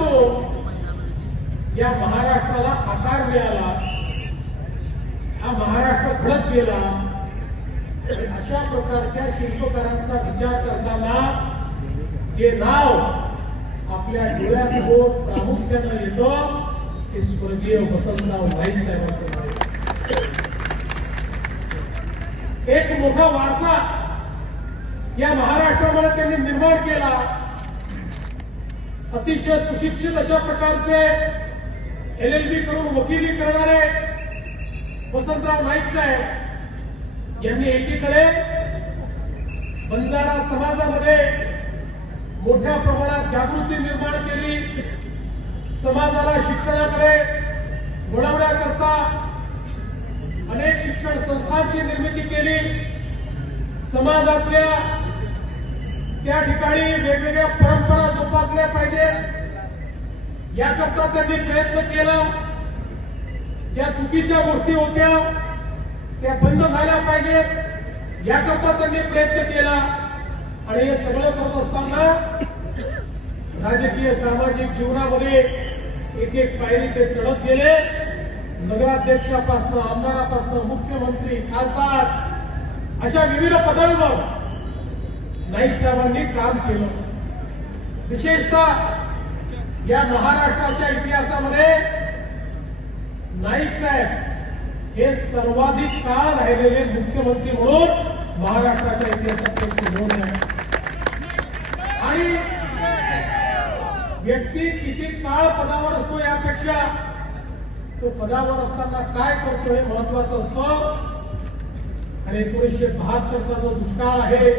तो या महाराष्ट्राला आकार मिळाला हा महाराष्ट्र घडत गेला. अशा प्रकारच्या शिल्पकारांचा विचार करताना जे नाव आपल्या डोळ्यासमोर प्रामुख्यानं येतं ते स्वर्गीय वसंतराव नाईक साहेबांचं नाव एक मोठा वारसा या महाराष्ट्रामध्ये त्यांनी निर्माण केला. अतिशय सुशिक्षित अशा प्रकारचे एल एल बी करून वकिली करणारे वसंतराव नाईक साहेब यांनी एकीकडे बंजारा समाजामध्ये मोठ्या प्रमाणात जागृती निर्माण केली. समाजाला शिक्षणाकडे वळवण्याकरता अनेक शिक्षण संस्थांची निर्मिती केली. समाजातल्या त्या ठिकाणी वेगवेगळ्या याकरता त्यांनी प्रयत्न केला ज्या चुकीच्या गोष्टी होत्या त्या बंद झाल्या पाहिजेत. याकरता त्यांनी प्रयत्न केला. आणि हे सगळं करत असताना राजकीय सामाजिक जीवनामध्ये एक एक पायरी ते चढत गेले. नगराध्यक्षापासून आमदारापासून मुख्यमंत्री खासदार अशा विविध पदांवर नाईक साहेबांनी काम केलं. विशेषतः या महाराष्ट्राच्या इतिहासामध्ये नाईक साहेब हे सर्वाधिक काळ राहिलेले मुख्यमंत्री म्हणून महाराष्ट्राच्या इतिहासात त्यांची नोंद आहे. आणि व्यक्ती किती काळ पदावर असतो यापेक्षा तो पदावर असताना काय करतो हे महत्वाचं असतं. आणि एकोणीसशे बहात्तरचा जो दुष्काळ आहे